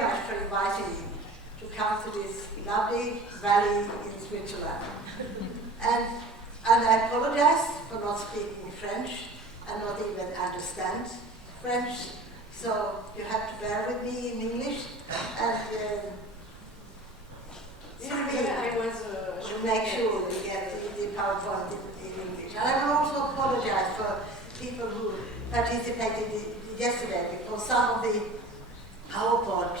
very much for inviting me to come to this lovely valley in Switzerland. and I apologize for not speaking French and not even understand French, so you have to bear with me in English. And we'll make sure we get the PowerPoint in English. And I will also apologize for people who participated yesterday, because some of the PowerPoint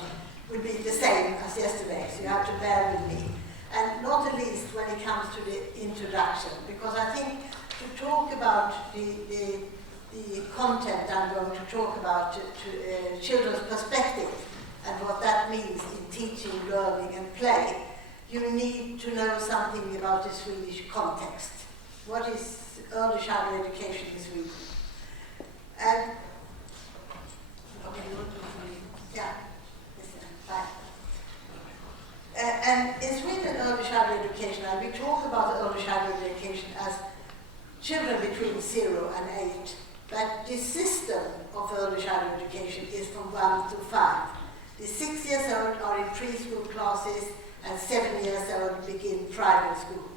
will be the same as yesterday, so you have to bear with me. And not the least when it comes to the introduction, because I think to talk about the content I'm going to talk about to children's perspective and what that means in teaching, learning and play, you need to know something about the Swedish context. What is early childhood education in Sweden? And yeah, fine. And in Sweden, early childhood education, and we talk about early childhood education as children between 0 and 8, but the system of early childhood education is from 1 to 5. The 6 years old are in preschool classes, and 7 years old begin private school.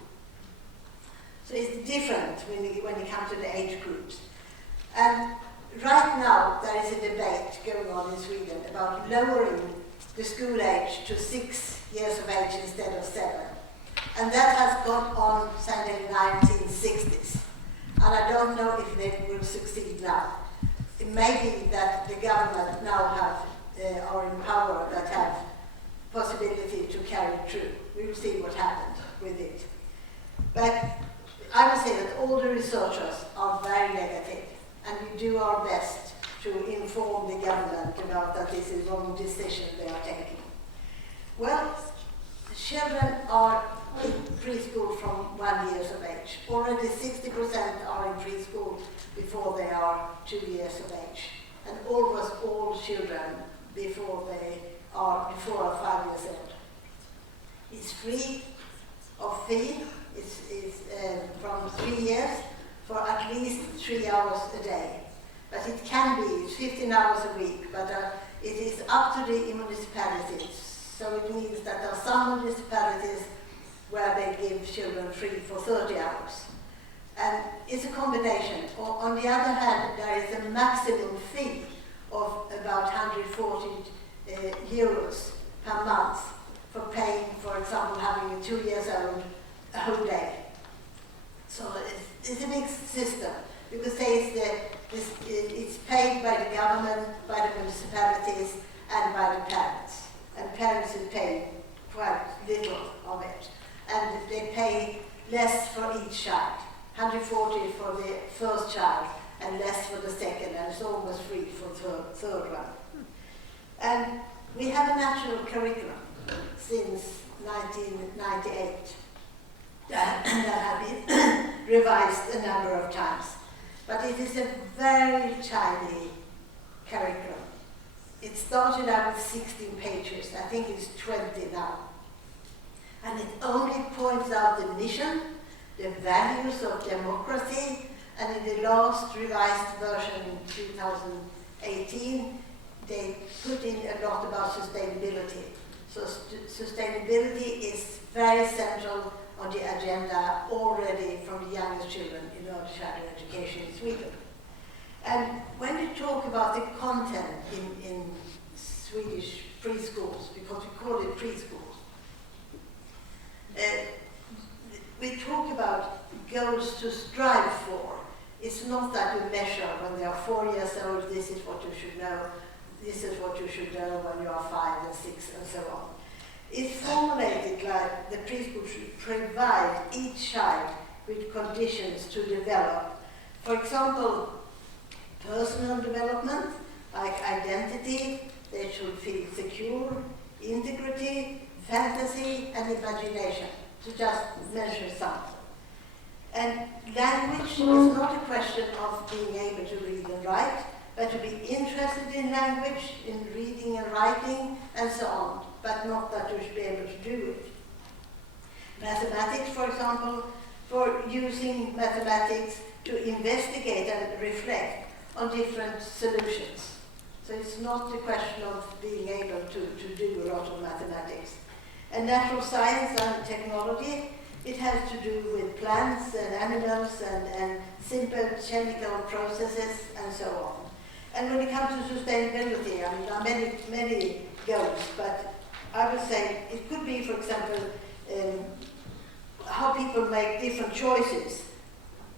So it's different when it comes to the age groups. And right now, there is a debate going on in Sweden about lowering the school age to 6 years of age instead of 7. And that has gone on since the 1960s. And I don't know if they will succeed now. It may be that the government now are in power that have possibility to carry it through. We will see what happens with it. But I would say that all the researchers are very negative, and we do our best to inform the government about that this is the wrong decision they are taking. Well, children are in preschool from 1 year of age. Already 60% are in preschool before they are 2 years of age. And almost all children before are 5 years old. It's free of fee. It's from 3 years for at least 3 hours a day. But it can be 15 hours a week, but it is up to the municipalities. So it means that there are some municipalities where they give children free for 30 hours. And it's a combination. On the other hand, there is a maximum fee of about 140 euros per month for paying, for example, having a 2 years old a whole day. So it's a big system, because it's paid by the government, by the municipalities, and by the parents. And parents are paying quite little of it. And they pay less for each child, 140 for the first child, and less for the second, and it's almost free for the third one. And we have a national curriculum since 1998 that have been revised a number of times. But it is a very tiny curriculum. It started out with 16 pages. I think it's 20 now. And it only points out the mission, the values of democracy, and in the last revised version in 2018, they put in a lot about sustainability. So sustainability is very central on the agenda already from the youngest children in early childhood education in Sweden. And when you talk about the content in Swedish preschools, because we call it preschools, we talk about goals to strive for. It's not that we measure when they are 4 years old, this is what you should know, this is what you should know when you are 5 and 6 and so on. It's formulated like the preschool should provide each child with conditions to develop. For example, personal development, like identity, they should feel secure, integrity, fantasy, and imagination, to just mention some. And language is not a question of being able to read and write, but to be interested in language, in reading and writing, and so on, but not that you should be able to do it. Mathematics, for example, for using mathematics to investigate and reflect on different solutions. So it's not a question of being able to do a lot of mathematics. And natural science and technology, it has to do with plants and animals and simple chemical processes and so on. And when it comes to sustainability, I mean, there are many goals, but I would say it could be, for example, how people make different choices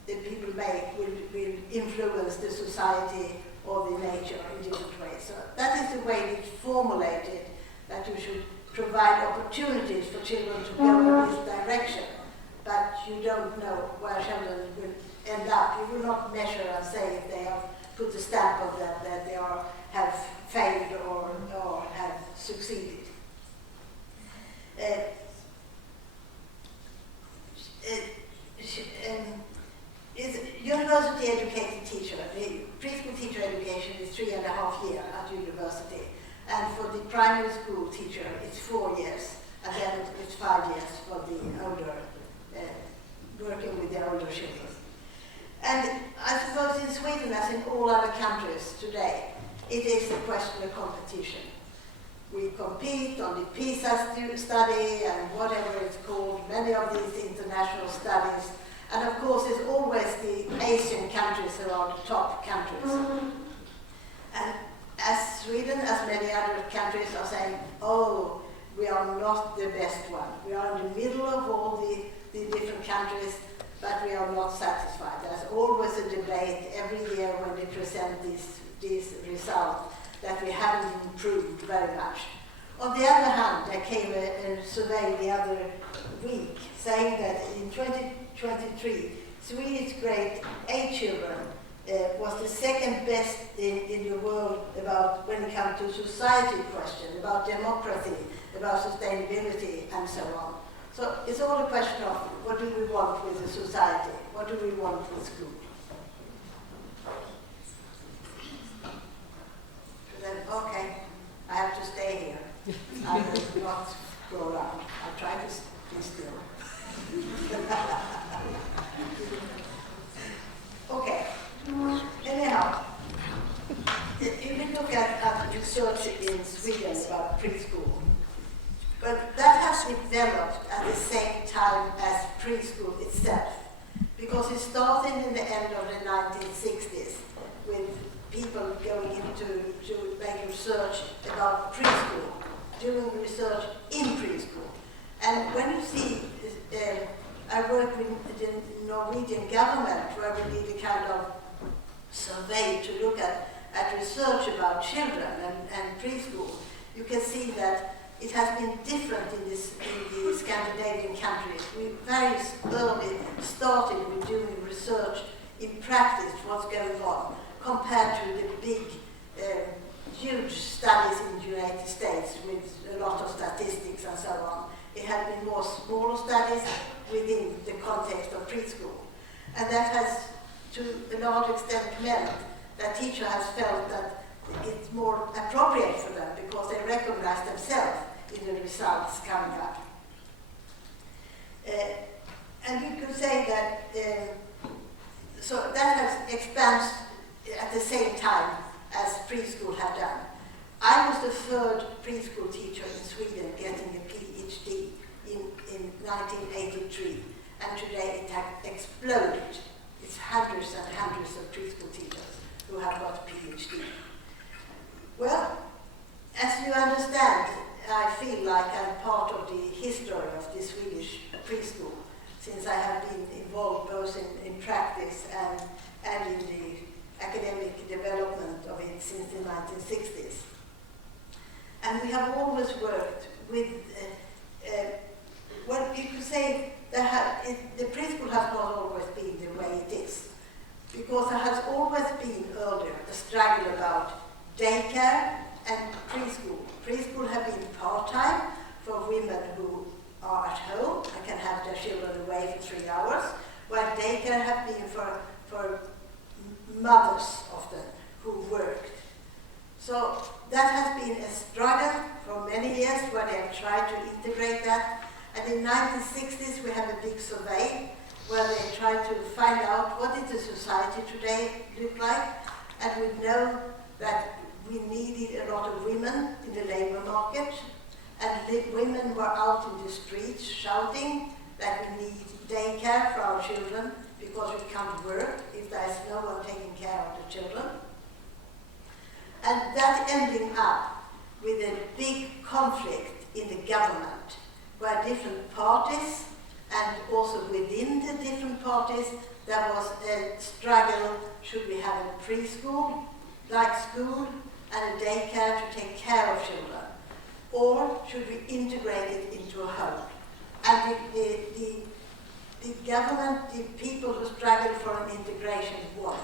that people make will influence the society or the nature in different ways. So that is the way it's formulated, that you should provide opportunities for children to go in this direction, but you don't know where children will end up. You will not measure and say if they have put the stamp of that they have failed or have succeeded. Is university educated teacher. The preschool teacher education is 3.5 years at university, and for the primary school teacher it's 4 years, and then it's 5 years for the older, working with the older children. And I suppose in Sweden, as in all other countries today, it is a question of competition. We compete on the PISA study and whatever it's called, many of these international studies. And of course, it's always the Asian countries who are the top countries. And as Sweden, as many other countries are saying, oh, we are not the best one. We are in the middle of all the different countries, but we are not satisfied. There's always a debate every year when they present these results that we haven't improved very much. On the other hand, there came a survey the other week saying that in 2023, Swedish grade 8 children was the second best in the world about when it comes to society questions, about democracy, about sustainability, and so on. So it's all a question of what do we want with the society, what do we want with school. So then, okay, I have to stay here. I will not go around. I'll try to be still. Okay. Anyhow, if we look at research in Sweden about preschool, but that has developed at the same time as preschool itself, because it started in the end of the 1960s with people going into to make research about preschool, doing research in preschool. And when you see, I work with the Norwegian government where we did a kind of survey to look at research about children and preschool, you can see that it has been different in the Scandinavian countries. We very early started with doing research in practice, what's going on, compared to the big, huge studies in the United States with a lot of statistics and so on. It had been more smaller studies within the context of preschool. And that has, to a large extent, meant that teachers have felt that it's more appropriate for them because they recognize themselves in the results coming up. And we could say that, so that has expanded at the same time as preschool have done. I was the third preschool teacher in Sweden getting a PhD in 1983, and today it has exploded. It's hundreds and hundreds of preschool teachers who have got a PhD. Well, as you understand, I feel like I'm part of the history of the Swedish preschool, since I have been involved both in practice and in the academic development of it since the 1960s. And we have always worked with, well, you could say that the preschool has not always been the way it is, because there has always been earlier a struggle about daycare and preschool. Preschool have been part-time for women who are at home and can have their children away for 3 hours, while daycare have been for mothers often who worked. So that has been a struggle for many years where they have tried to integrate that. And in the 1960s we had a big survey where they tried to find out what did the society today look like. And we know that we needed a lot of women in the labor market. and the women were out in the streets shouting that we need daycare for our children because we can't work if there's no one taking care of the children. And that ending up with a big conflict in the government, where different parties, and also within the different parties, there was a struggle: should we have a preschool, like school, and a daycare to take care of children, or should we integrate it into a home? And the government, the people who struggled for an integration won.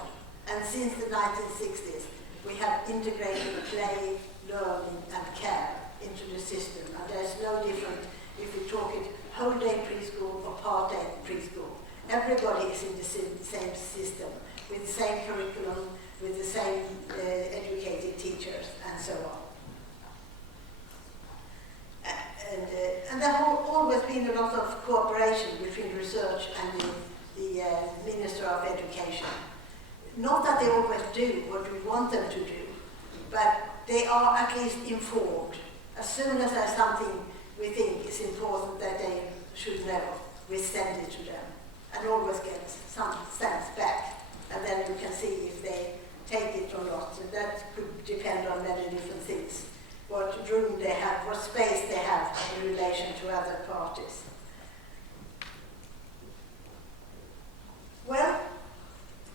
And since the 1960s, we have integrated play, learning, and care into the system. And there's no different if we talk it whole day preschool or part day preschool. Everybody is in the same system, with the same curriculum, with the same educated teachers, and so on. And there has always been a lot of cooperation between research and the Minister of Education. Not that they always do what we want them to do, but they are at least informed. As soon as there's something we think is important that they should know, we send it to them, and always get some sense back. And then you can see if they take it or not. And that could depend on many different things. What room they have, what space they have in relation to other parties. Well,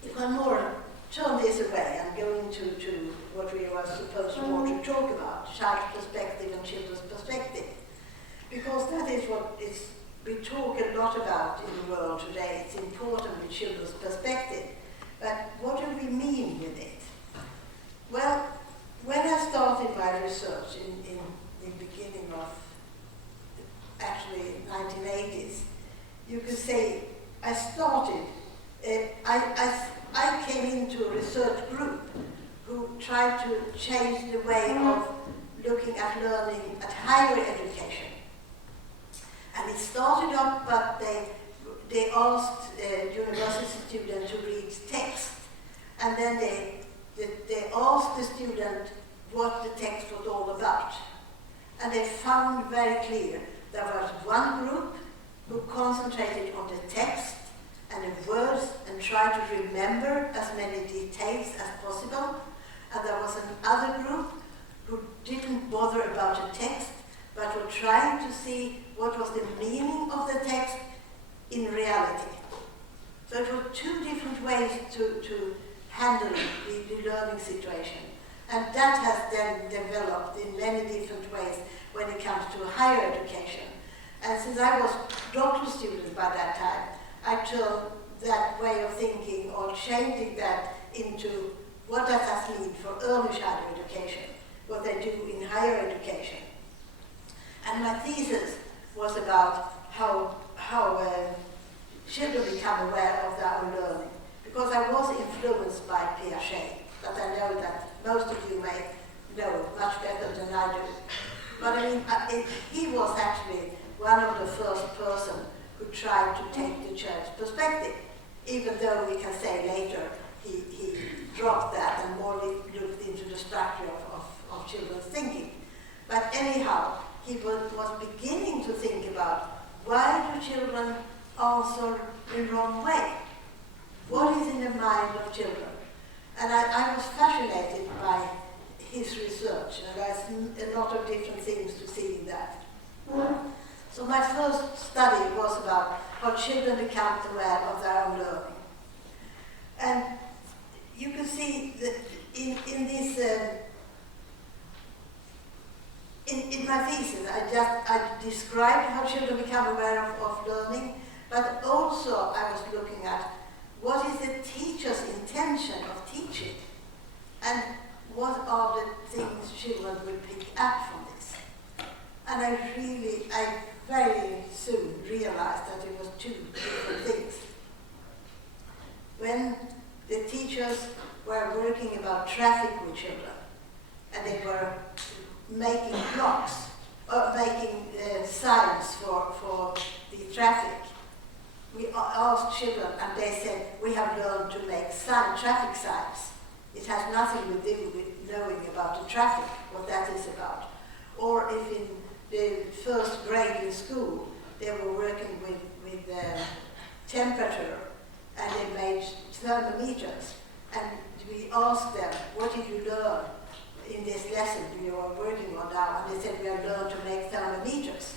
if I more turn this away and go into what we were supposed more to talk about, child's perspective and children's perspective, because that is what we talk a lot about in the world today. It's important with children's perspective. But what do we mean with it? Well, when I started my research in the beginning of actually 1980s, you could say I started, I came into a research group who tried to change the way of looking at learning at higher education. And it started up, but they asked university students to read text, and then they asked the student what the text was all about. And they found very clear there was one group who concentrated on the text and the words and tried to remember as many details as possible. And there was another group who didn't bother about the text, but were trying to see what was the meaning of the text in reality. So it were two different ways to handle the learning situation. And that has then developed in many different ways when it comes to higher education. And since I was a doctoral student by that time, I turned that way of thinking or changing that into what does that mean for early childhood education, what they do in higher education. And my thesis was about how children become aware of their own learning. Because I was influenced by Piaget, but I know that most of you may know much better than I do. But I mean, he was actually one of the first person who tried to take the child's perspective, even though we can say later he dropped that and more looked into the structure of children's thinking. But anyhow, he was beginning to think about why do children answer in the wrong way? What is in the mind of children? And I was fascinated by his research, and there's a lot of different things to see in that. So my first study was about how children become aware of their own learning. And you can see that in this, in my thesis, I described how children become aware of learning, but also I was looking at what is the teacher's intention of teaching, and what are the things children will pick up from this. And I very soon realized that it was two different things. When the teachers were working about traffic with children, and they were making blocks, or making signs for the traffic, we asked children, and they said, we have learned to make traffic signs. It has nothing to do with knowing about the traffic, what that is about. Or if in the first grade in school, they were working with temperature, and they made thermometers. And we asked them, what did you learn in this lesson you are working on now? And they said, we have learned to make thermometers.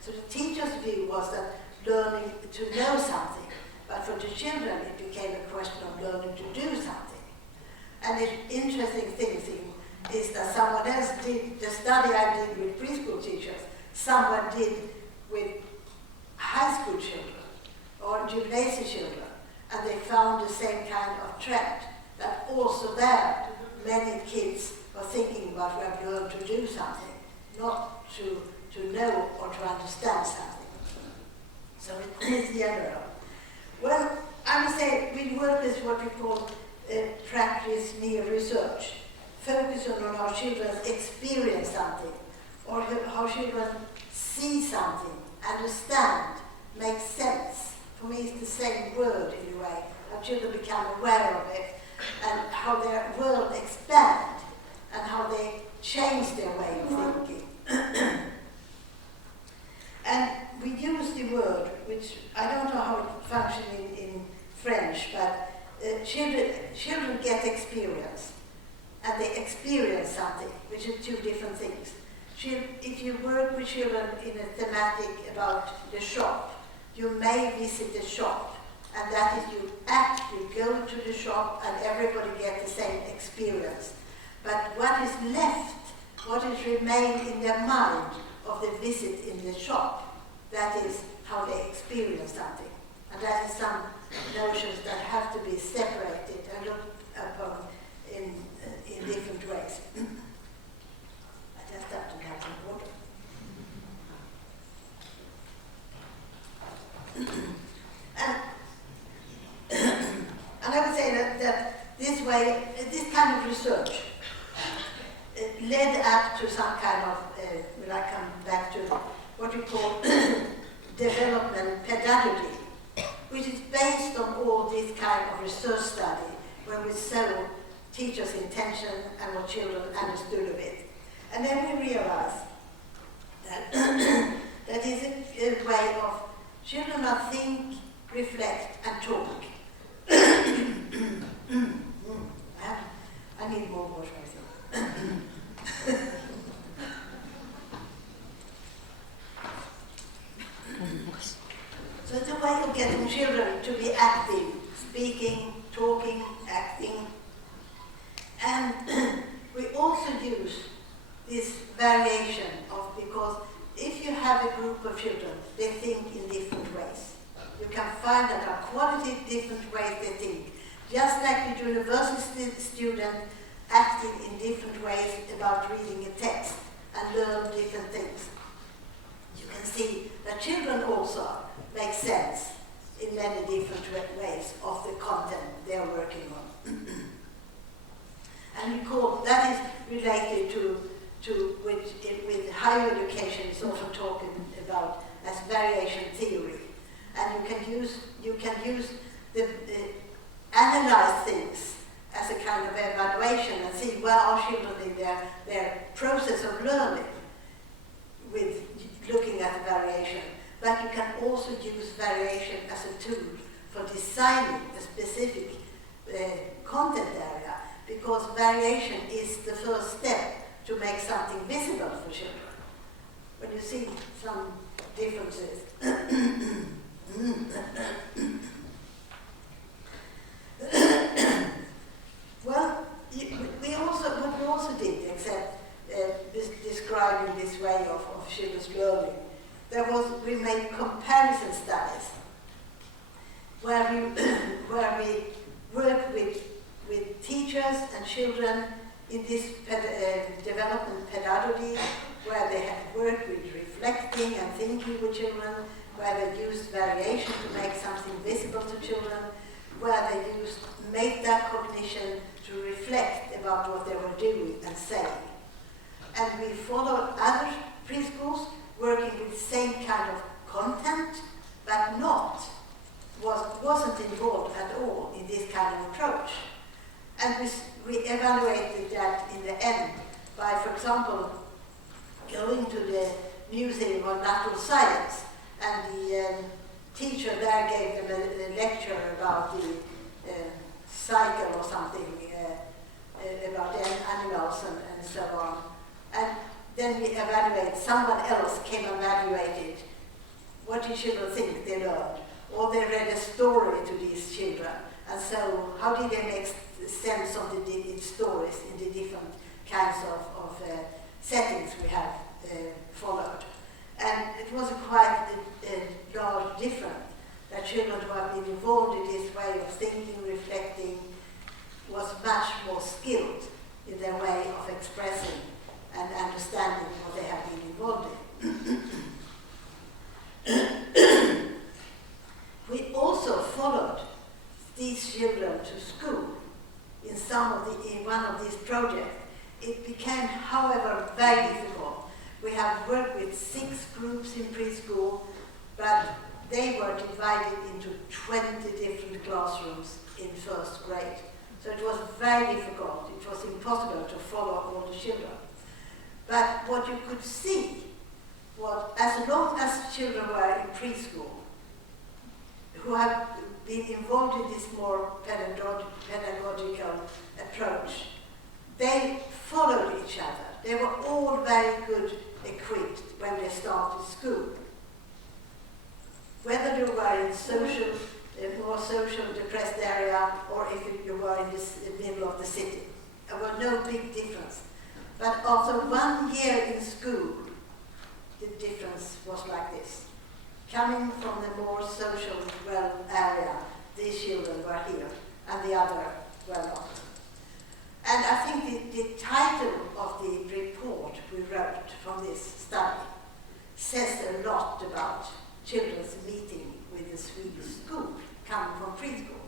So the teacher's view was that learning to know something, but for the children it became a question of learning to do something. And the interesting thing is that someone else did the study I did with preschool teachers, someone did with high school children or gymnasium children, and they found the same kind of trend, that also there many kids are thinking about we have learned to do something, not to know or to understand something. So it is general. Well, I would say we work with what we call practice near research, focus on how children experience something, or how children see something, understand, make sense. For me, it's the same word in a way, how children become aware of it, and how their world expands, and how they change their way of thinking. And we use the word, which I don't know how it functions in French, but children get experience, and they experience something, which is two different things. If you work with children in a thematic about the shop, you may visit the shop, and that is you go to the shop and everybody gets the same experience. But what is left, what is remained in their mind of the visit in the shop, that is how they experience something. And that is some notions that have to be separated and looked upon in different ways. I just have to have some water. And I would say that this way, this kind of research led up to some kind of, when I come back to what we call development pedagogy, which is based on all this kind of research study, when we saw teachers' intention and what children understood of it. And then we realized that that is a way of children are think, reflect, and talk. I need more water, I think. So it's a way of getting children to be active, speaking, talking, acting. And we also use this variation of, because if you have a group of children, they think in different ways. You can find that are quality different ways they think. Just like the university student acting in different ways about reading a text and learn different things. You can see that children also make sense in many different ways of the content they are working on. And we call that is related to with higher education is often talking about as variation theory. And you can use the analyze things as a kind of evaluation and see where are children in their process of learning with looking at the variation. But you can also use variation as a tool for designing a specific content area, because variation is the first step to make something visible for children. When you see some differences. Well, what we also did, except describing this way of children's learning, we made comparison studies where we work with teachers and children in this development pedagogy, where they have worked with reflecting and thinking with children, where they used variation to make something visible to children, where they used metacognition to reflect about what they were doing and saying. And we followed other preschools working with the same kind of content, but wasn't involved at all in this kind of approach. And we evaluated that in the end by, for example, going to the Museum of Natural Science, and the teacher there gave them a lecture about the cycle or something, about the animals and so on. And then we evaluated, someone else came and evaluated what the children think they learned. Or they read a story to these children. And so how did they make sense of the stories in the different kinds of settings we have followed. And it was quite a large difference that children who have been involved in this way of thinking, reflecting, was much more skilled in their way of expressing and understanding what they have been involved in. We also followed these children to school in one of these projects. It became, however, very difficult. We have worked with 6 groups in preschool, but they were divided into 20 different classrooms in first grade. So it was very difficult. It was impossible to follow all the children. But what you could see was, as long as children were in preschool, who have been involved in this more pedagogical approach, they followed each other. They were all very good equipped when they started school. Whether you were in more social depressed area or if you were in the middle of the city, there were no big difference. But after 1 year in school, the difference was like this. Coming from the more social area, these children were here, and the other were not. And I think the title of the report we wrote from this study says a lot about children's meeting with the Swedish school, coming from preschool.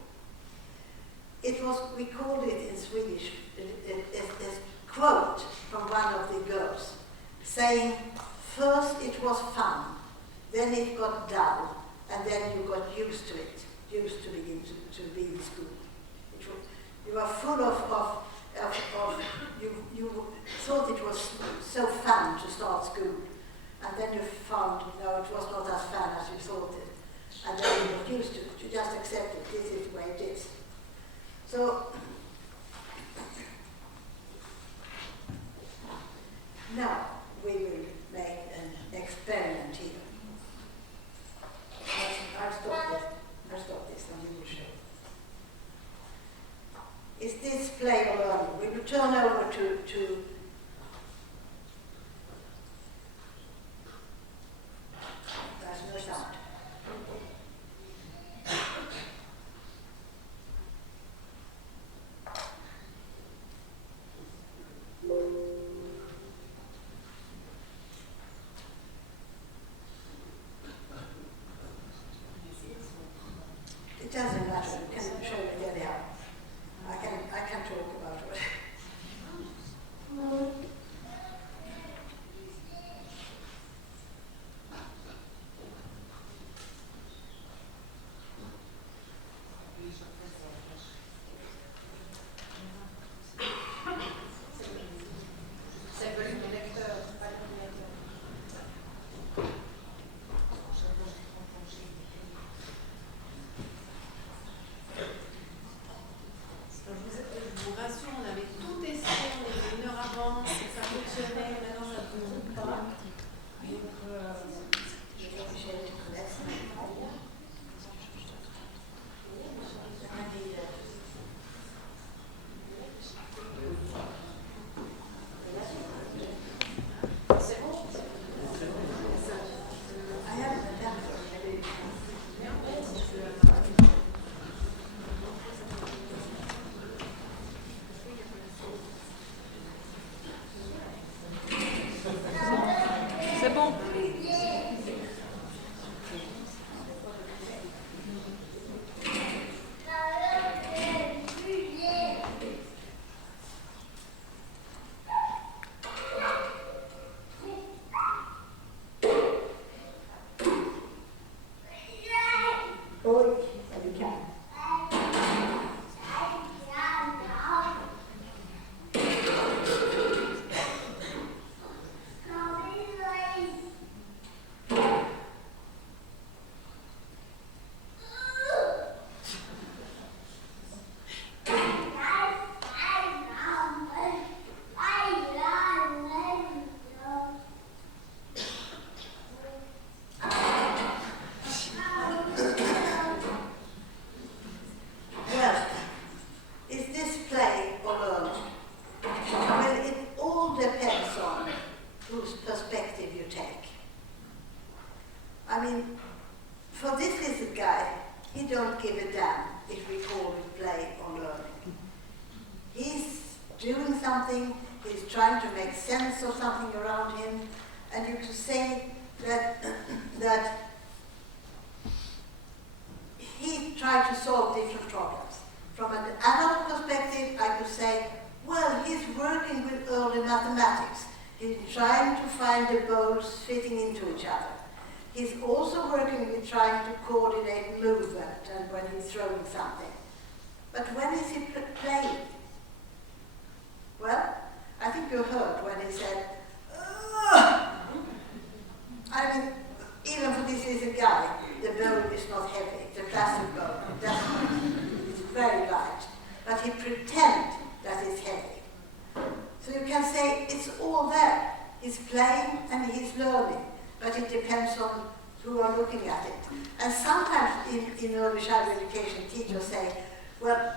We called it in Swedish, a quote from one of the girls, saying, first it was fun, then it got dull, and then you got used to it, used to begin to be in school. You were full of you thought it was so fun to start school, and then you found, no, it was not as fun as you thought it, and then you got used to it. You just accepted this is the way it is. So, now we will make an experiment here. I'll stop this and you will show. Is this play or learning? We will turn over to there's no sound. It doesn't matter. You can show it anyhow. I can talk about it. say that, that he tried to solve different problems. From an adult perspective, I could say, well, he's working with early mathematics. He's trying to find the bows fitting into each other. He's also working with trying to coordinate movement and when he's throwing something. But when is he playing? Well, I think you heard when he said, ugh! I mean, even for this little guy, the bow is not heavy. The plastic bow, it's very light. But he pretends that it's heavy. So you can say it's all there. He's playing and he's learning, but it depends on who are looking at it. And sometimes in early childhood education, teachers say, well,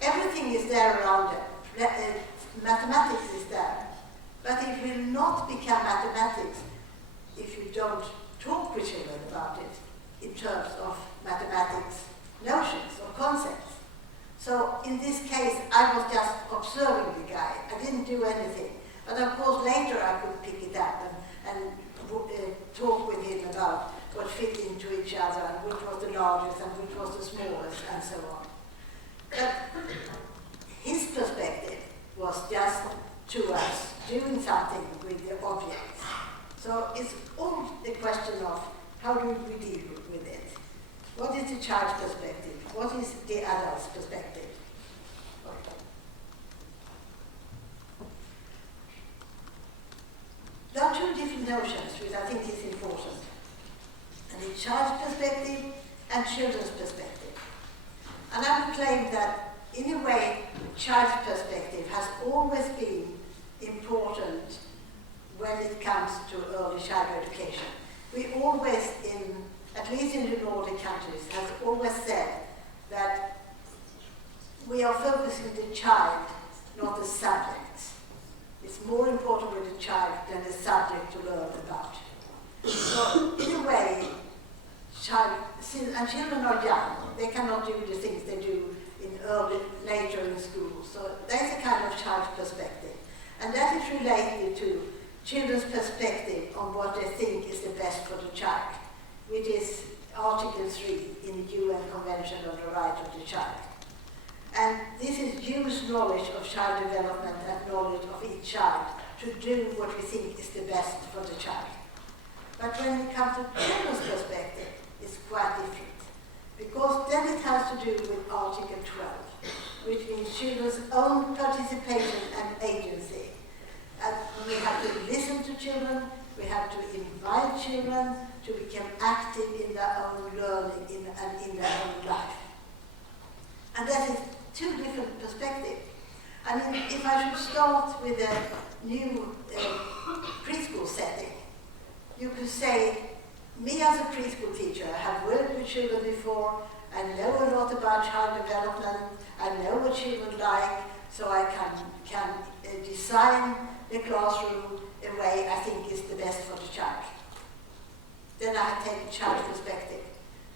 everything is there around them. Mathematics is there, but it will not become mathematics if you don't talk with children about it in terms of mathematics notions or concepts. So in this case, I was just observing the guy. I didn't do anything. But of course, later I could pick it up and talk with him about what fit into each other and which was the largest and which was the smallest and so on. But his perspective was just to us doing something with the objects. So it's all a question of how do we deal with it. What is the child's perspective? What is the adult's perspective? There are two different notions which I think is important. And the child's perspective and children's perspective. And I would claim that in a way, child's perspective has always been important when it comes to early childhood education. We always, at least in the Nordic countries, have always said that we are focusing the child, not the subjects. It's more important with the child than the subject to learn about. So in a way, children are young. They cannot do the things they do later in school. So there's a kind of child's perspective. And that is related to children's perspective on what they think is the best for the child, which is Article 3 in the UN Convention on the Right of the Child. And this is use knowledge of child development and knowledge of each child to do what we think is the best for the child. But when it comes to children's perspective, it's quite different. Because then it has to do with Article 12, which means children's own participation and agency. And we have to listen to children, we have to invite children to become active in their own learning and in their own life. And that is two different perspectives. I mean, if I should start with a new preschool setting, you could say, me as a preschool teacher, I have worked with children before, I know a lot about child development, I know what children like, so I can design the classroom in a way I think is the best for the child. Then I take a child's perspective.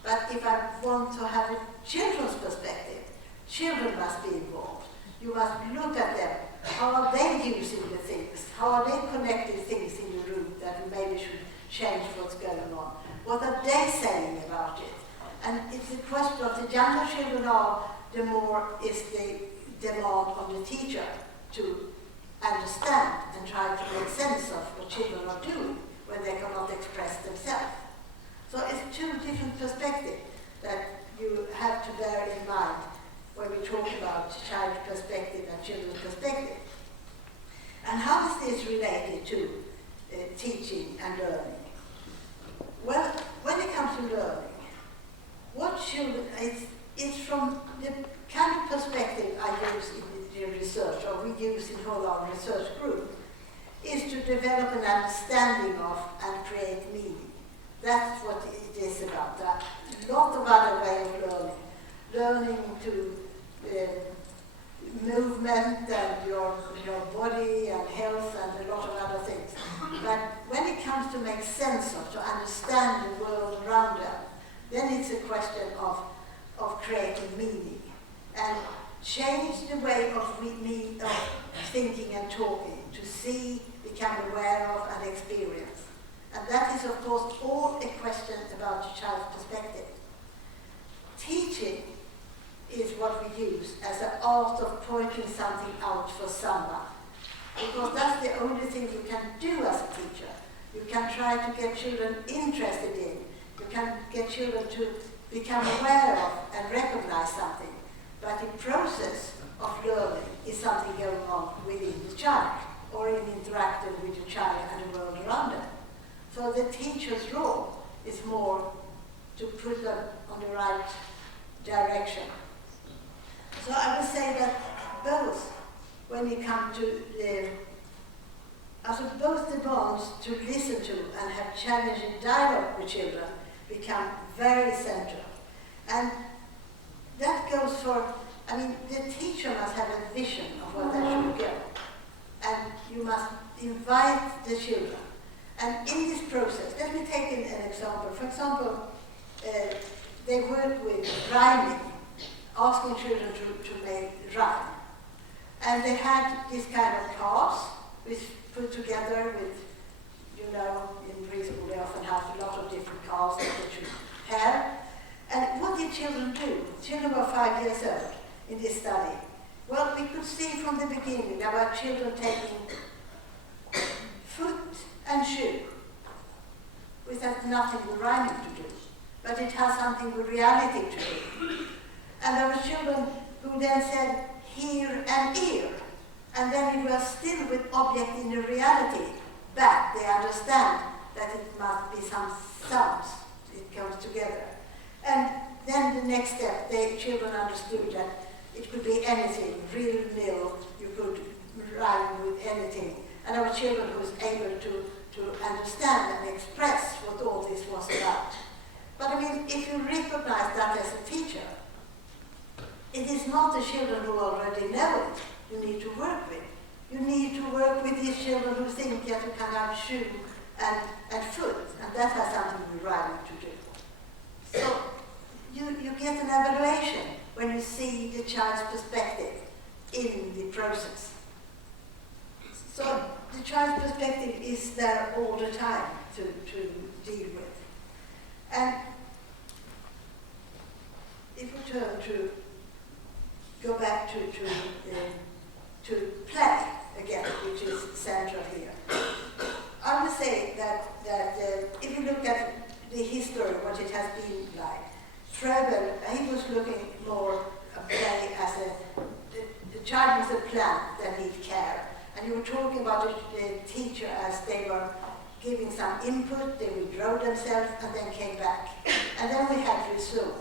But if I want to have a children's perspective, children must be involved. You must look at them. How are they using the things? How are they connecting things in the room that we maybe should change what's going on? What are they saying about it? And it's a question of the younger children are, the more is the demand on the teacher to understand and try to make sense of what children are doing when they cannot express themselves. So it's two different perspectives that you have to bear in mind when we talk about child perspective and children's perspective. And how is this related to teaching and learning? Well, when it comes to learning, what children, it's from the kind of perspective I use in the research, or we use in whole our research group, is to develop an understanding of and create meaning. That's what it is about. A lot of other ways of learning. Learning to movement and your body and health and a lot of other things. But when it comes to make sense of, to understand the world around them, then it's a question of creating meaning and change the way of thinking and talking, to see, become aware of and experience. And that is, of course, all a question about the child's perspective. Teaching is what we use as an art of pointing something out for someone. Because that's the only thing you can do as a teacher. You can try to get children interested in, you can get children to become aware of and recognize something. But the process of learning is something going on within the child, or in interacting with the child and the world around them. So the teacher's role is more to put them on the right direction. So I would say that both, when you come to both the bonds to listen to and have challenging dialogue with children become very central. And that goes for, the teacher must have a vision of where they should go. And you must invite the children. And in this process, let me take an example. For example, they work with rhyming, asking children to make rhyme. And they had this kind of cards, which put together with, in preschool they often have a lot of different cards that they should have. And what did children do? Children were 5 years old in this study. Well, we could see from the beginning there were children taking foot and shoe, which has nothing with rhyming to do, but it has something with reality to do. And there were children who then said hear and ear, and then it was still with object in the reality, but they understand that it must be some sounds, it comes together. And then the next step, the children understood that it could be anything, real, nil, you could rhyme with anything. And there were children who was able to understand and express what all this was about. But if you recognize that as a teacher, it is not the children who already know it you need to work with. You need to work with these children who think that you can have shoe and foot, and that has something with rhyming to do. So you get an evaluation when you see the child's perspective in the process. So the child's perspective is there all the time to deal with. And if we turn to go back to play again, which is central here, I would say that if you look at the history, what it has been like, Froebel, he was looking more at play as the child was a plant that needs care. And you were talking about the teacher as they were giving some input, they withdrew themselves and then came back. And then we had Rousseau,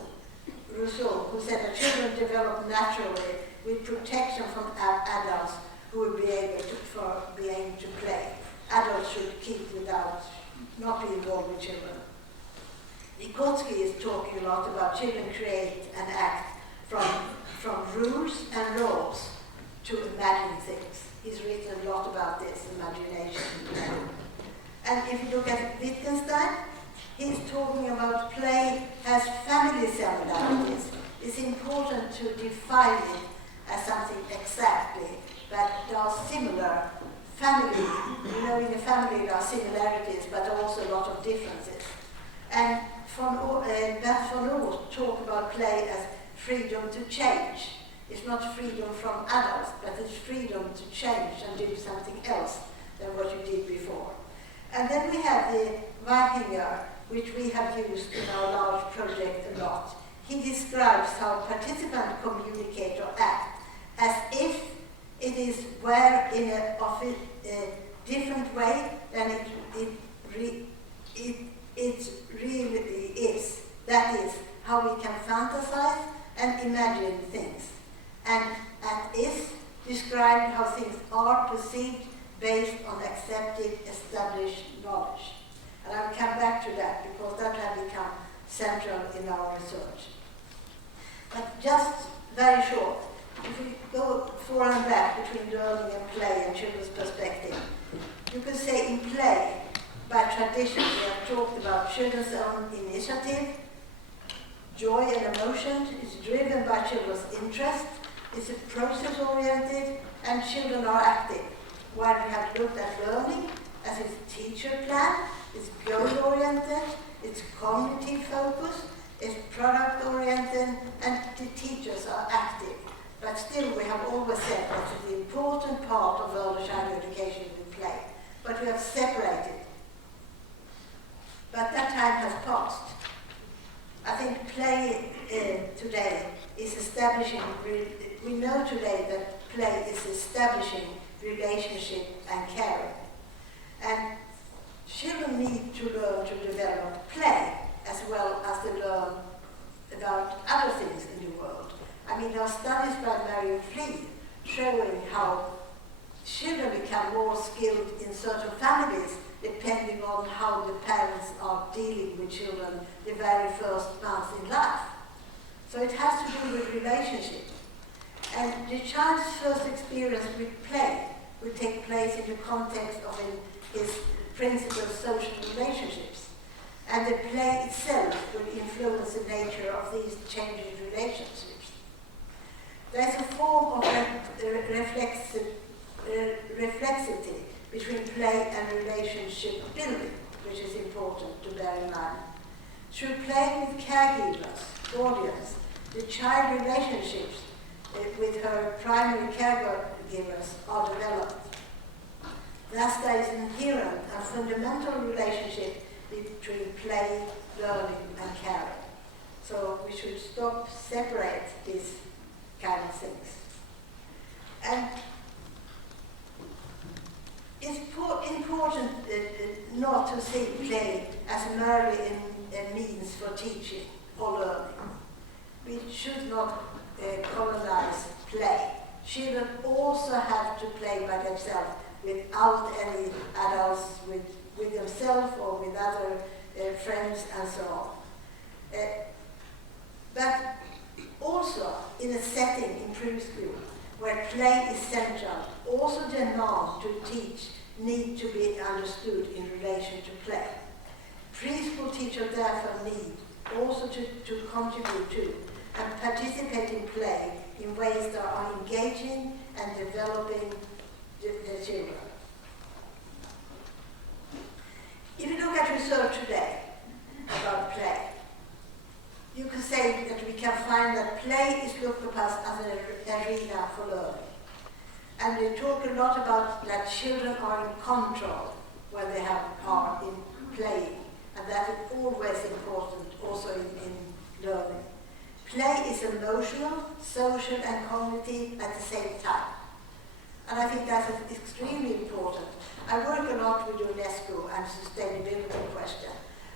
who said that children develop naturally with protection from adults who will be able to play. Adults should keep not be involved with children. Vygotsky is talking a lot about children create and act from rules and laws to imagine things. He's written a lot about this, imagination. And if you look at Wittgenstein, he's talking about play as family similarities. It's important to define it as something exactly, but there are similar family. In a family there are similarities, but also a lot of differences. And Bert von Oort talked about play as freedom to change. It's not freedom from adults, but it's freedom to change and do something else than what you did before. And then we have the Weichinger, which we have used in our large project a lot. He describes how participants communicate or act as if it is where in a different way than it really is. That is how we can fantasize and imagine things. And is described how things are perceived based on accepted, established knowledge. And I'll come back to that because that has become central in our research. But just very short, if we go forward and back between learning and play and children's perspective, you could say in play, by tradition, we have talked about children's own initiative, joy and emotion is driven by children's interest, it's process-oriented, and children are active. While we have looked at learning as its teacher plan, it's goal-oriented, it's cognitive focused, it's product-oriented, and the teachers are active. But still, we have always said that the important part of early childhood education is play. But we have separated. But that time has passed. I think play today is establishing, we know today that play is establishing relationship and caring. And children need to learn to develop play as well as to learn about other things in the world. I mean, there are studies by Marion Flea showing how children become more skilled in certain families depending on how the parents are dealing with children the very first months in life. So it has to do with relationship. And the child's first experience with play will take place in the context of his principal social relationships. And the play itself will influence the nature of these changing relationships. There's a form of reflexivity between play and relationship building, which is important to bear in mind. Through playing with caregivers, guardians, the child relationships with her primary caregivers are developed. Thus, there is an inherent and fundamental relationship between play, learning, and caring. So we should separate these kind of things. And it's important not to see play as merely a means for teaching or learning. We should not colonize play. Children also have to play by themselves without any adults, with themselves or with other friends and so on. But also in a setting in preschool where play is central, also demands to teach need to be understood in relation to play. Preschool teachers therefore need also to contribute to and participate in play in ways that are engaging and developing the children. If you look at research today about play, you can say that we can find that play is looked upon as an arena for learning. And we talk a lot about that children are in control when they are in playing, and that is always important also in learning. Play is emotional, social, and cognitive at the same time. And I think that's extremely important. I work a lot with UNESCO and sustainability question,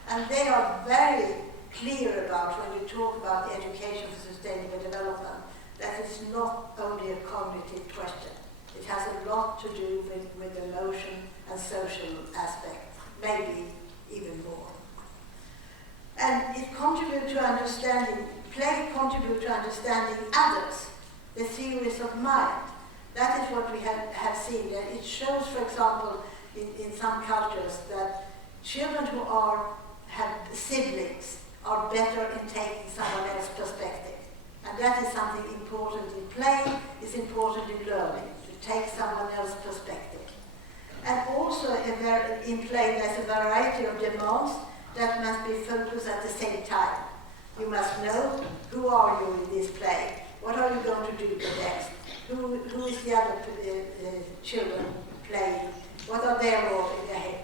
and they are very clear about when you talk about the education for sustainable development, that it's not only a cognitive question. It has a lot to do with emotion and social aspects, maybe even more. And it contributes to understanding, play contributes to understanding others, the theories of mind. That is what we have seen. And it shows, for example, in some cultures that children who have siblings are better in taking someone else's perspective. And that is something important in play, is important in learning, to take someone else's perspective. And also in play there's a variety of demands that must be focused at the same time. You must know who are you in this play, what are you going to do next, who is the other children playing, what are their roles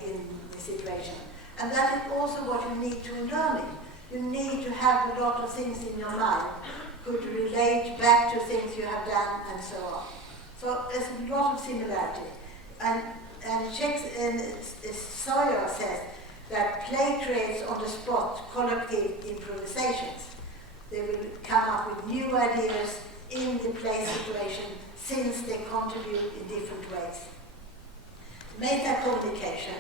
in the situation. And that is also what you need to learning. You need to have a lot of things in your mind, could relate back to things you have done and so on. So there's a lot of similarity. And Sawyer says that play creates on the spot collective improvisations. They will come up with new ideas in the play situation since they contribute in different ways. Meta-communication,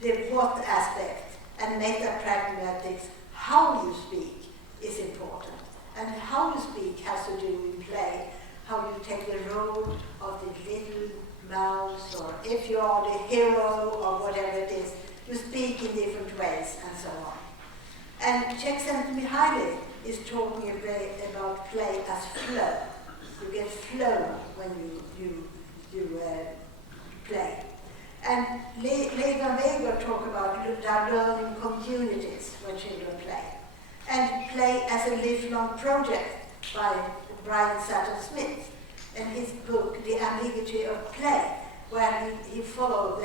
the what aspect, and meta-pragmatics, how you speak, is important. And how you speak has to do with play, how you take the role of the little mouse, or if you are the hero, or whatever it is, you speak in different ways, and so on. And Csikszentmihalyi is talking about play as flow. You get flow when you play. And Weber talk about learning communities where children play. And play as a lifelong project by Brian Sutton Smith, and his book, The Ambiguity of Play, where he followed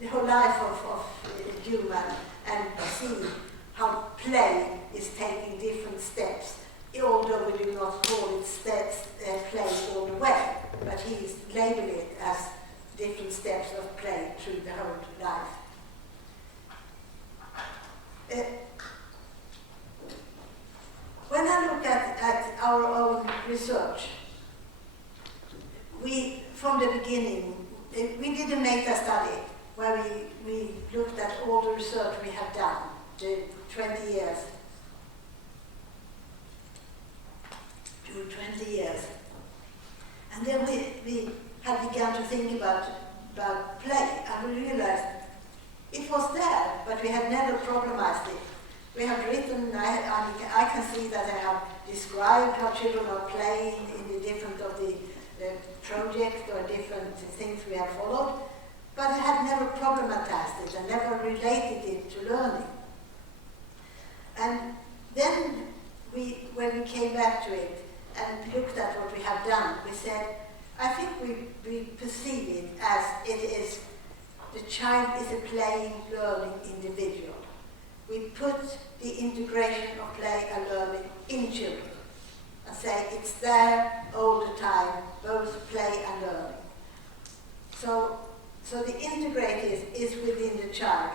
the whole life of a human and see how play is taking different steps, although we do not call it steps, play all the way, but he's labeling it as different steps of play through the whole life. When I look at our own research, we, from the beginning, we did a meta study where we looked at all the research we have done, the 20 years. And then we had begun to think about play, and we realized it was there, but we had never problematized it. We have written, I can see that I have described how children are playing in the different of the project or different things we have followed, but I had never problematized it and never related it to learning. And then when we came back to it and looked at what we have done, we said, I think we perceive it as it is, the child is a playing, learning individual. We put the integration of play and learning in children and say it's there all the time, both play and learning. So the integrated is within the child,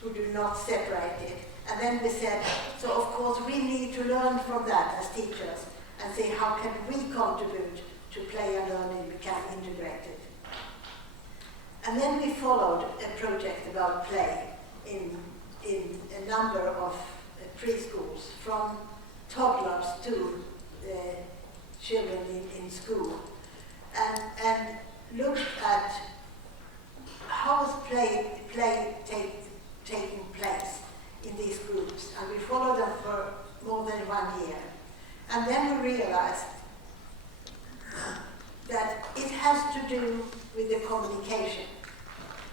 who do not separate it. And then we said, so of course we need to learn from that as teachers and see how can we contribute to play and learning become integrated. And then we followed a project about play in a number of preschools, from toddlers to children in school, and looked at how is play taking place in these groups, and we followed them for more than 1 year. And then we realized that it has to do with the communication.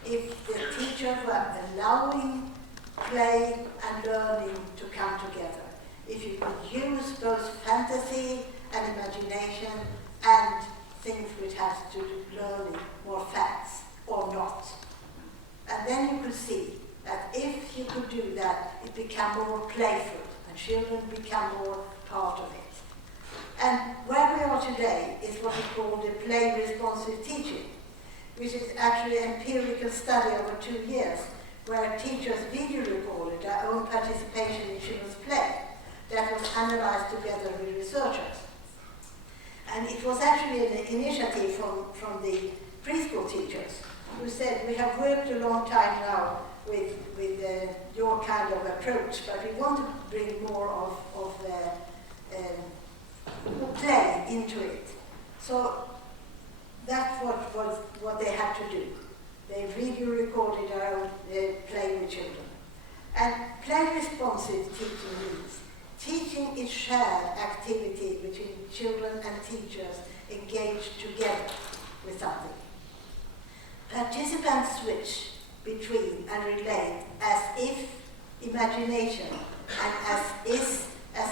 If the teachers were allowing play and learning to come together, if you could use both fantasy and imagination and things which have to do with learning, more facts or not. And then you could see that if you could do that, it became more playful and children become more part of it. And where we are today is what we call the play-responsive teaching, which is actually an empirical study over 2 years, where teachers video recorded their own participation in children's play that was analyzed together with researchers. And it was actually an initiative from the preschool teachers who said, we have worked a long time now with your kind of approach, but we want to bring more of play into it. So that's what they had to do. They video recorded their own play with children. And play-responsive teaching means teaching is shared activity between children and teachers engaged together with something. Participants switch between and relate as if imagination and as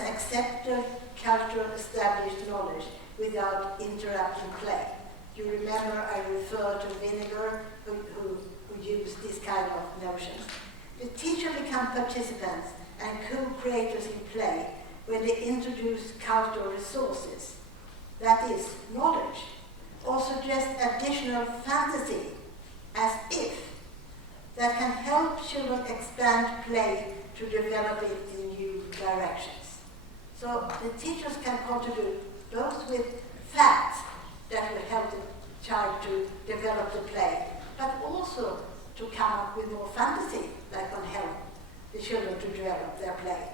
accepted cultural established knowledge without interrupting play. You remember I referred to Vinegar, who used this kind of notion. The teacher become participants and co-creators in play when they introduce cultural resources, that is, knowledge, or suggest additional fantasy, as if, that can help children expand play to develop it in new directions. So the teachers can contribute both with facts that will help the child to develop the play, but also to come up with more fantasy that can help the children to develop their play.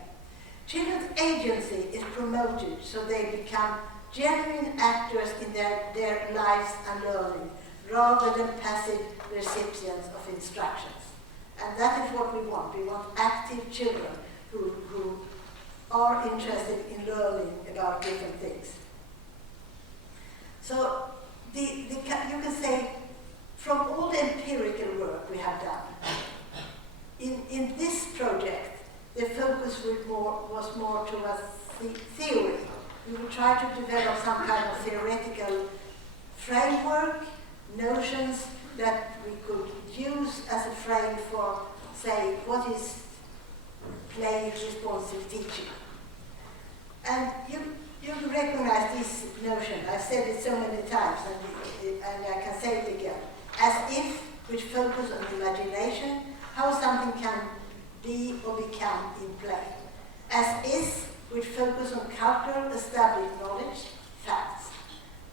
Children's agency is promoted so they become genuine actors in their lives and learning, rather than passive recipients of instructions. And that is what we want. We want active children who are interested in learning about different things. So you can say from all the empirical work we have done, in this project, the focus was more towards the theory. We would try to develop some kind of theoretical framework, notions that we could use as a frame for, say, what is play-responsive teaching. And you recognize this notion. I've said it so many times, and I can say it again. As if, which focus on imagination, how something can be or become in play. As is, which focus on cultural established knowledge, facts.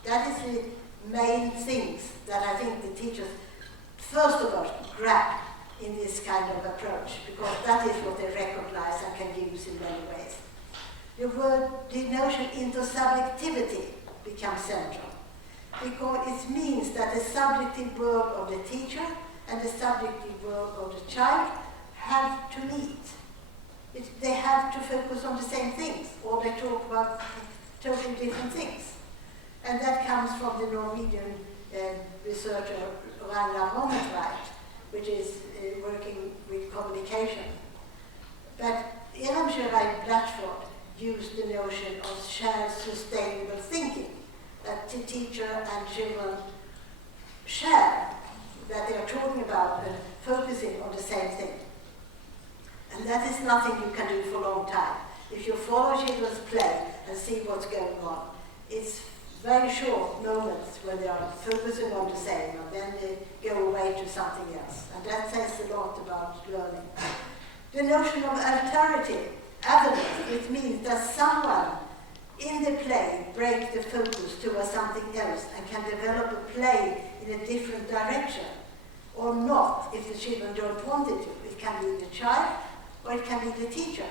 That is the main things that I think the teachers, first of all, grab in this kind of approach, because that is what they recognize and can use in many ways. The notion intersubjectivity becomes central, because it means that the subjective world of the teacher and the subjective world of the child have to meet. They have to focus on the same things, or they talk about totally different things. And that comes from the Norwegian researcher Ragnar Monnetveit, which is working with communication. But Elamsjö Blatchford used the notion of shared sustainable thinking, that the teacher and children share, that they are talking about and focusing on the same thing. And that is nothing you can do for a long time. If you follow children's play and see what's going on, it's very short moments when they are focusing on the same, and then they go away to something else. And that says a lot about learning. The notion of alterity, otherness, which means that someone in the play breaks the focus towards something else and can develop a play in a different direction, or not if the children don't want it to. It can be the child, or it can be the teacher.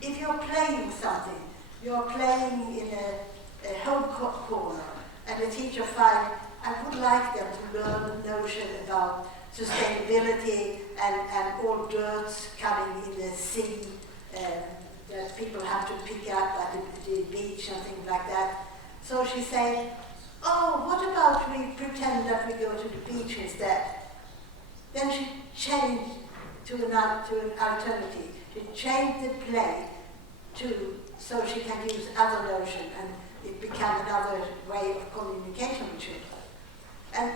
If you're playing something, you're playing in a home corner, and the teacher finds, I would like them to learn the notion about sustainability and all dirts coming in the sea that people have to pick up at the beach and things like that. So she said, oh, what about we pretend that we go to the beach instead? Then she changed to an alternative. She changed the play so she can use other notion, and it became another way of communication with children. And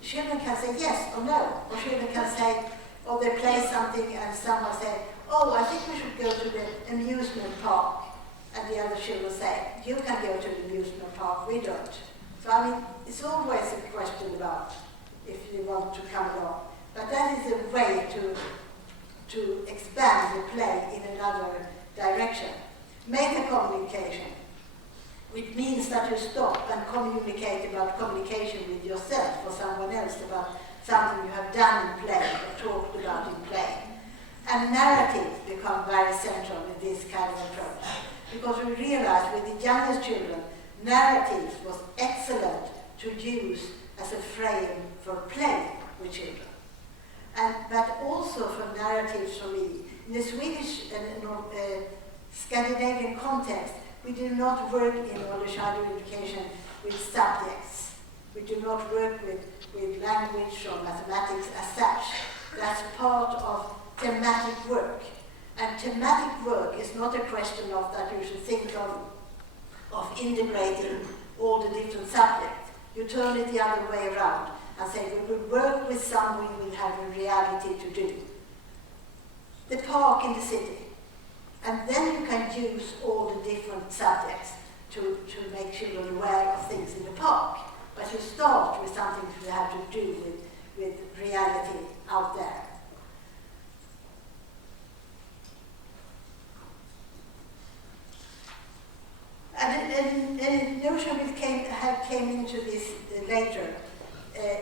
children can say yes or no, or children can say, or they play something and someone say, oh, I think we should go to the amusement park. And the other children say, you can go to the amusement park, we don't. So I mean, it's always a question about if you want to come along. But that is a way to expand the play in another direction. Meta-communication, which means that you stop and communicate about communication with yourself or someone else, about something you have done in play or talked about in play. And narratives become very central in this kind of approach, because we realized with the youngest children, narratives was excellent to use as a frame for play with children. But also for narratives for me. In the Swedish and Scandinavian context, we do not work in early childhood education with subjects. We do not work with language or mathematics as such. That's part of thematic work. And thematic work is not a question of that you should think of integrating all the different subjects. You turn it the other way around and say, we will work with something we have a reality to do. The park in the city. And then you can use all the different subjects to make children aware of things in the park. But you start with something that have to do with reality out there. And a notion which came into this later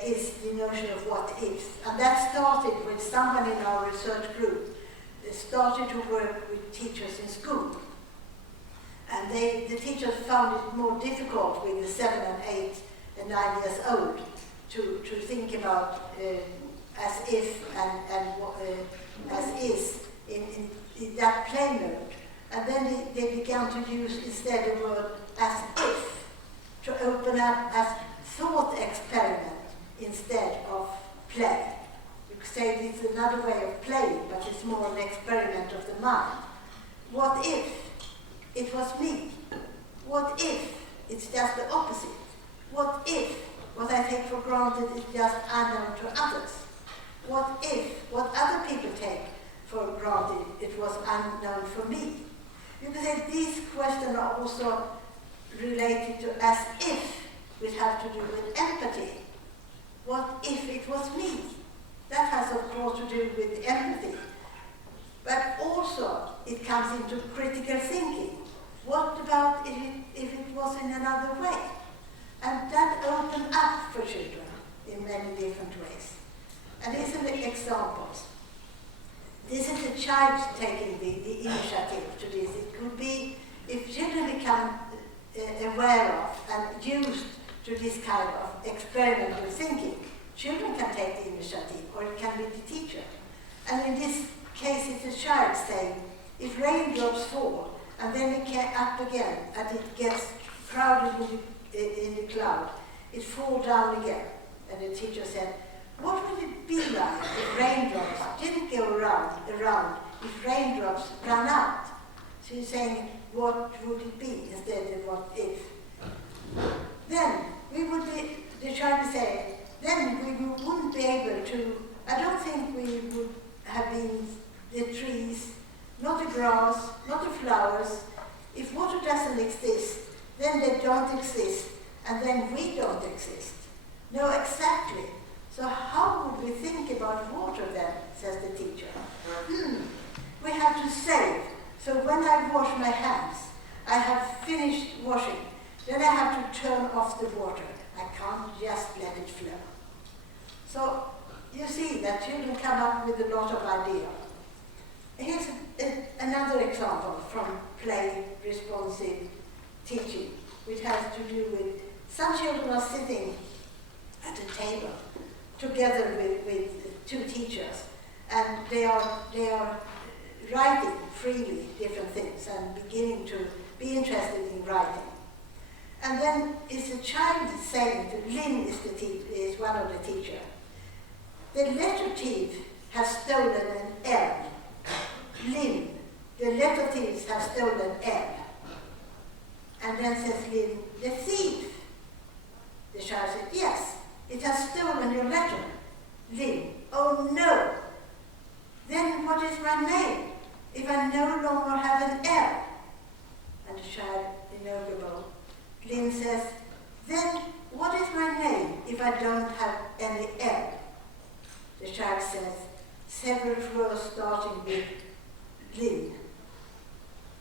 is the notion of what if. And that started with someone in our research group started to work with teachers in school. And the teachers found it more difficult with the 7 and 8 and 9 years old to think about as if and as is in that play mode. And then they began to use instead the word as if, to open up as thought experiment instead of play. You could say it's another way of playing, but it's more an experiment of the mind. What if it was me? What if it's just the opposite? What if what I take for granted is just unknown to others? What if what other people take for granted it was unknown for me? You could say these questions are also related to as if, which have to do with empathy. What if it was me? That has of course to do with empathy. But also it comes into critical thinking. What about if it was in another way? And that opened up for children in many different ways. And these are the examples. This is a child taking the initiative to this. It could be if children become aware of and used to this kind of experimental thinking, children can take the initiative, or it can be the teacher. And in this case, it's a child saying, if raindrops fall, and then it gets up again, and it gets crowded in the cloud, it falls down again. And the teacher said, what would it be like if raindrops didn't go around, if raindrops ran out? So he's saying, what would it be instead of what if? Then we would be, the child is saying, then we wouldn't be able to, I don't think we would have been the trees, not the grass, not the flowers. If water doesn't exist, then they don't exist, and then we don't exist. No, exactly. So how would we think about water then, says the teacher. We have to save. So when I wash my hands, I have finished washing. Then I have to turn off the water. I can't just let it flow. So you see that children come up with a lot of ideas. Here's another example from play-responsive teaching, which has to do with some children are sitting at a table together with two teachers, and they are writing freely different things and beginning to be interested in writing. And then it's a child saying that Lynn is one of the teachers. The letter thief has stolen an L. Lynn, the letter thieves have stolen L. And then says Lynn, the thief. The child said, yes, it has stolen your letter. Lynn, oh no. Then what is my name if I no longer have an L? And the child, inaudible. Lynn says, then what is my name if I don't have any L? The child says, several words starting with Lynn.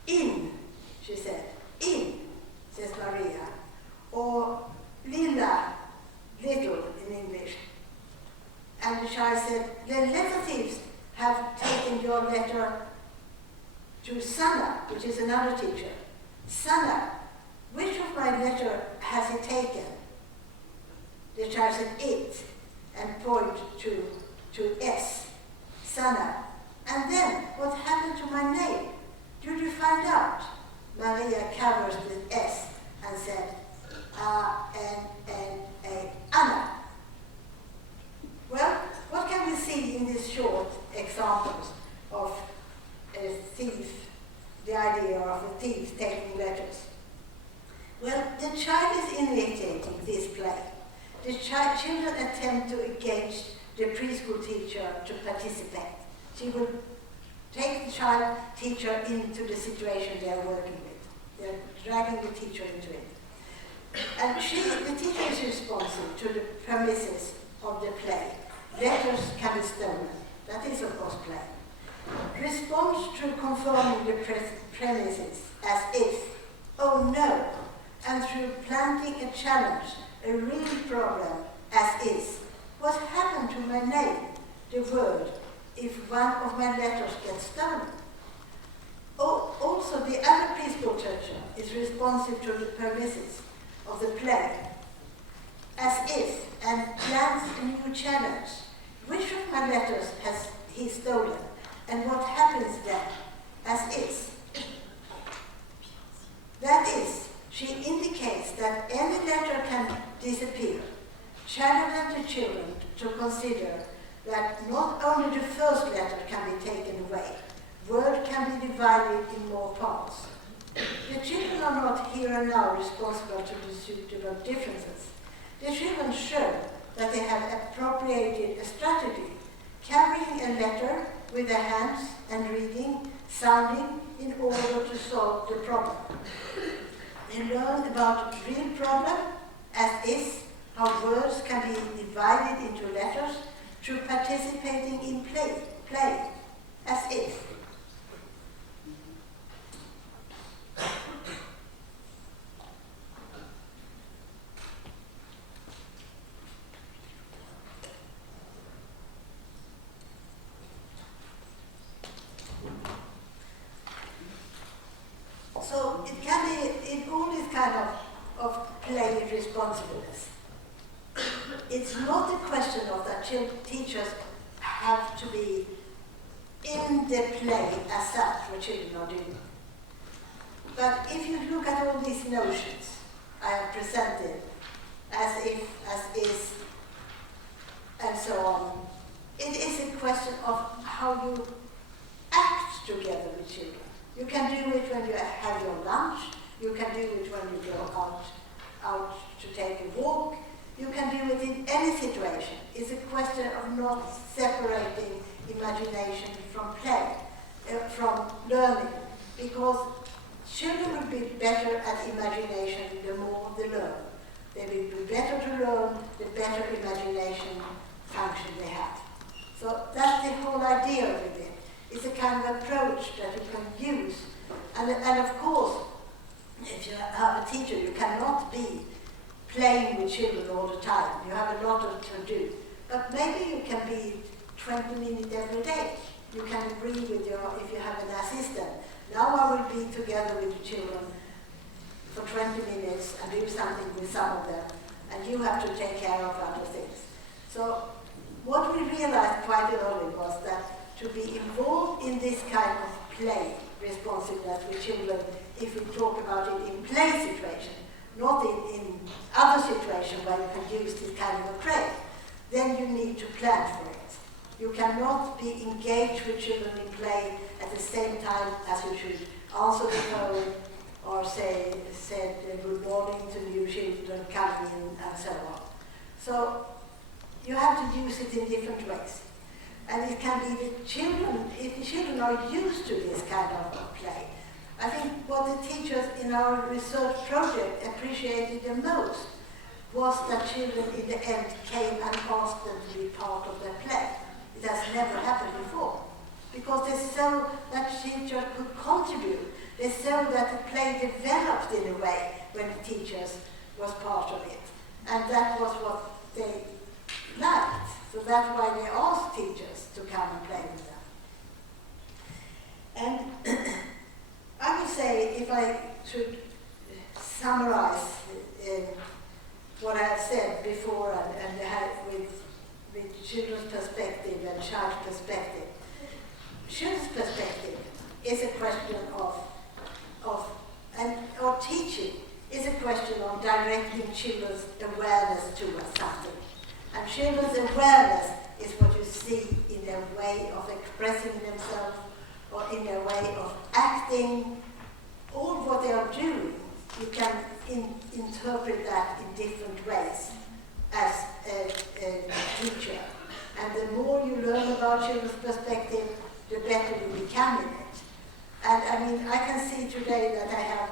In, she said. In, says Maria. Or Lilla, little in English. And the child said, the letter thieves have taken your letter to Sanna, which is another teacher. Sanna, which of my letter has he taken? The child said, it, and point to S, Sanna. And then, what happened to my name? Did you find out? Maria covers with S and said, A-N-N-A, Anna. Well, what can we see in these short examples of a thief, the idea of a thief taking letters? Well, the child is initiating this play. The children attempt to engage the preschool teacher to participate. She will take the child teacher into the situation they are working with. They're dragging the teacher into it. And the teacher is responsive to the premises of the play. Letters can be stolen. That is, of course, play. Response to confirming the premises as if, oh no, and through planting a challenge, a real problem as is. What happened to my name, the word, if one of my letters gets stolen? Oh, also, the other preschool teacher is responsive to the premises of the play, as if, and plans a new challenge. Which of my letters has he stolen, and what happens then, as is? That is, she indicates that any letter can disappear. Challenge the children to consider that not only the first letter can be taken away, word can be divided in more parts. The children are not here and now responsible to the suitable differences. The children show that they have appropriated a strategy, carrying a letter with their hands and reading, sounding, in order to solve the problem. They learn about the real problem, as is, how words can be divided into letters through participating in play, as if. So it can be in all this kind of play responsiveness. It's not a question of that teachers have to be in the play as such, what children are doing. But if you look at all these notions I have presented, as if, as is, and so on, it is a question of how you act together with children. You can do it when you have your lunch, you can do it when you go out to take a walk, you can do it in any situation. It's a question of not separating imagination from play, from learning, because children will be better at imagination the more they learn. They will be better to learn the better imagination function they have. So that's the whole idea of it. It's a kind of approach that you can use. And of course, if you have a teacher, you cannot be playing with children all the time. You have a lot to do. But maybe you can be 20 minutes every day. You can agree with if you have an assistant. Now I will be together with the children for 20 minutes and do something with some of them. And you have to take care of other things. So what we realized quite early was that to be involved in this kind of play responsiveness with children, if we talk about it in play situation, not in other situations where you can use this kind of a play, then you need to plan for it. You cannot be engaged with children in play at the same time as you should answer the phone or said good morning to new children coming in and so on. So you have to use it in different ways. And it can be the children, if the children are used to this kind of play. I think what the teachers in our research project appreciated the most was that children in the end came and asked them to be part of their play. It has never happened before. Because they saw that teacher could contribute. They saw that the play developed in a way when the teachers was part of it. And that was what they liked. So that's why they asked teachers to come and play with them. And I would say, if I should summarize what I have said before and with children's perspective and child's perspective, children's perspective is a question or teaching is a question of directing children's awareness towards something. And children's awareness is what you see in their way of expressing themselves or in their way of acting. All what they are doing, you can interpret that in different ways as a teacher. And the more you learn about children's perspective, the better you become in it. And I mean, I can see today that I have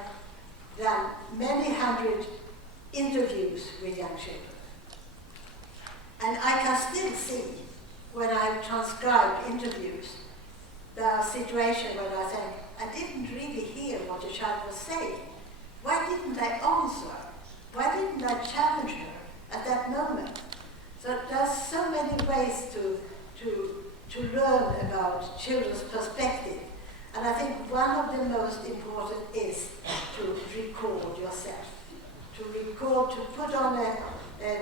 done many hundred interviews with young children. And I can still see, when I transcribe interviews, there are situations where I think, I didn't really hear what the child was saying. Why didn't I answer? Why didn't I challenge her at that moment? So there's so many ways to learn about children's perspective. And I think one of the most important is to record yourself. To record, to put on a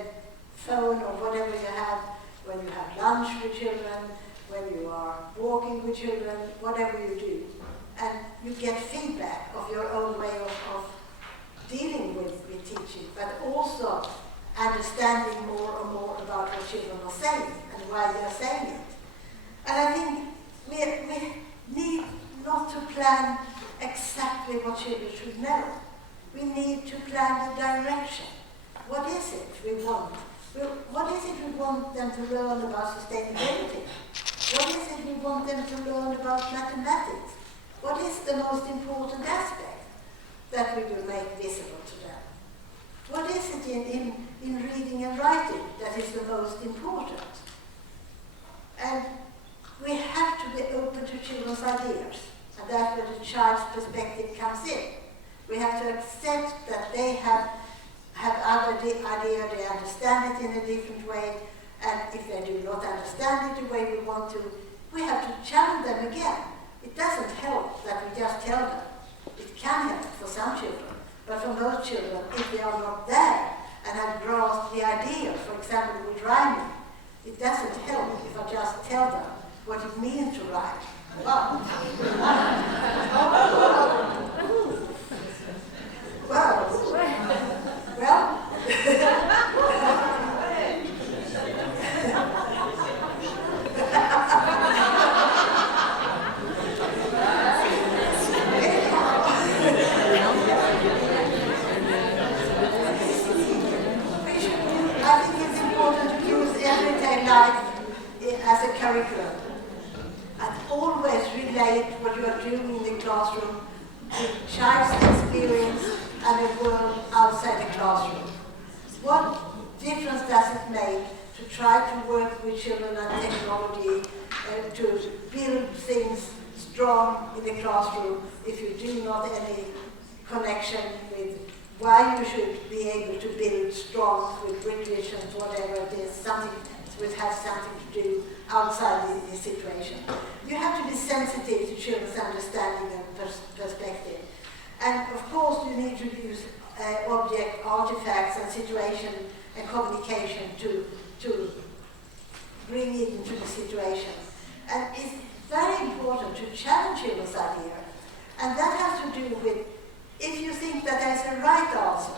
phone or whatever you have when you have lunch with children, when you are walking with children, whatever you do. And you get feedback of your own way of dealing with teaching, but also understanding more and more about what children are saying and why they are saying it. And I think we need not to plan exactly what children should know. We need to plan the direction. What is it we want? What is it we want them to learn about sustainability? What is it we want them to learn about mathematics? What is the most important aspect that we will make visible to them? What is it in reading and writing that is the most important? And we have to be open to children's ideas, and that's where the child's perspective comes in. We have to accept that they have other ideas, they understand it in a different way, and if they do not understand it the way we want to, we have to challenge them again. It doesn't help that we just tell them. It can help for some children, but for most children, if they are not there and have grasped the idea, for example with rhyming, it doesn't help if I just tell them what it means to rhyme. Well, I think it's important to use everyday life as a curriculum and always relate what you are doing in the classroom to child's experience and the world outside the classroom. What difference does it make to try to work with children and technology to build things strong in the classroom if you do not any connection with why you should be able to build strong with British and whatever it is, something which has something to do outside the situation. You have to be sensitive to children's understanding and perspective. And of course you need to use object, artifacts and situation and communication to bring it into the situation. And it's very important to challenge children's idea. And that has to do with, if you think that there's a right answer,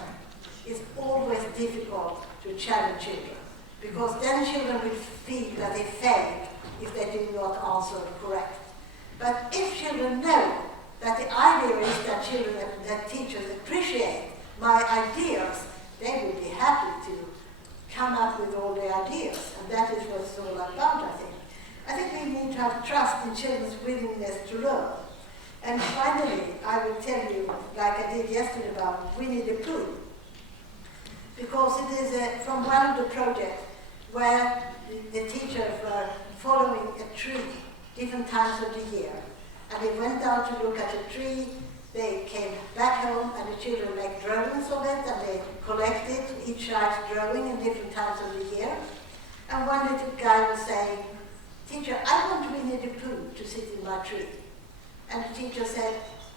it's always difficult to challenge children. Because then children will feel that they failed if they do not answer correct. But if children know that the idea is that children, that teachers appreciate my ideas, they will be happy to come up with all the ideas. And that is what it's all about, I think. I think we need to have trust in children's willingness to learn. And finally, I will tell you, like I did yesterday about Winnie the Pooh, because it is from one of the projects where the teachers were following a tree different times of the year. And they went out to look at the tree, they came back home and the children made drawings of it and they collected each child's drawing in different times of the year. And one little guy was saying, "Teacher, I want Winnie the Pooh to sit in my tree." And the teacher said,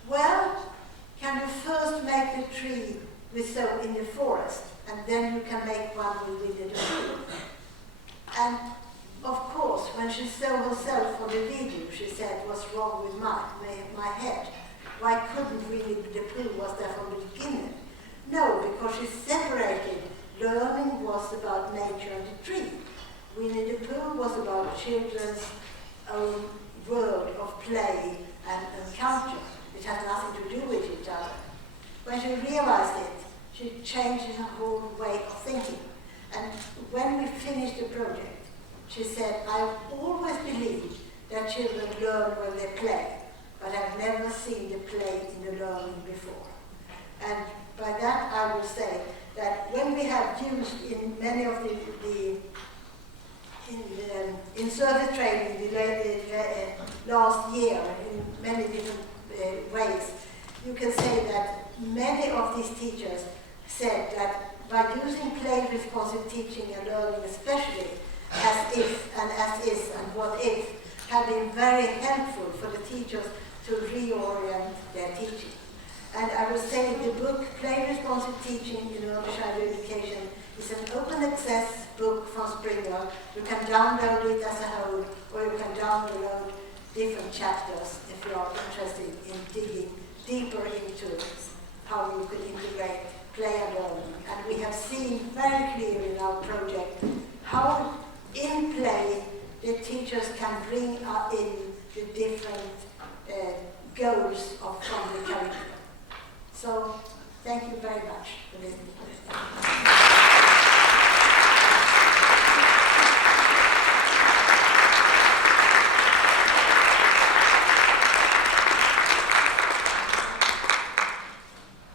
"Well, can you first make the tree we sow in the forest, and then you can make one with Winnie the Pooh." And of course, when she saw herself on the video, she said, "What's wrong with my head? Why couldn't Winnie the Pooh was there from the beginning?" No, because she separated. Learning was about nature and the tree. Winnie the Pooh was about children's own world of play and culture. It had nothing to do with each other. When she realized it, she changed her whole way of thinking. And when we finished the project, she said, "I've always believed that children learn when they play, but I've never seen the play in the learning before." And by that I will say that when we have used in many of in service training the last year in many different ways, you can say that many of these teachers said that by using play-responsive teaching and learning, especially as if and as is and what if, have been very helpful for the teachers to reorient their teaching. And I will say the book Play-responsive Teaching in Early Childhood Education is an open access book from Springer. You can download it as a whole, or you can download different chapters if you are interested in digging deeper into how you could integrate play and learning. And we have seen very clear in our project how in play the teachers can bring in the different goals from the curriculum. So thank you very much for listening to this.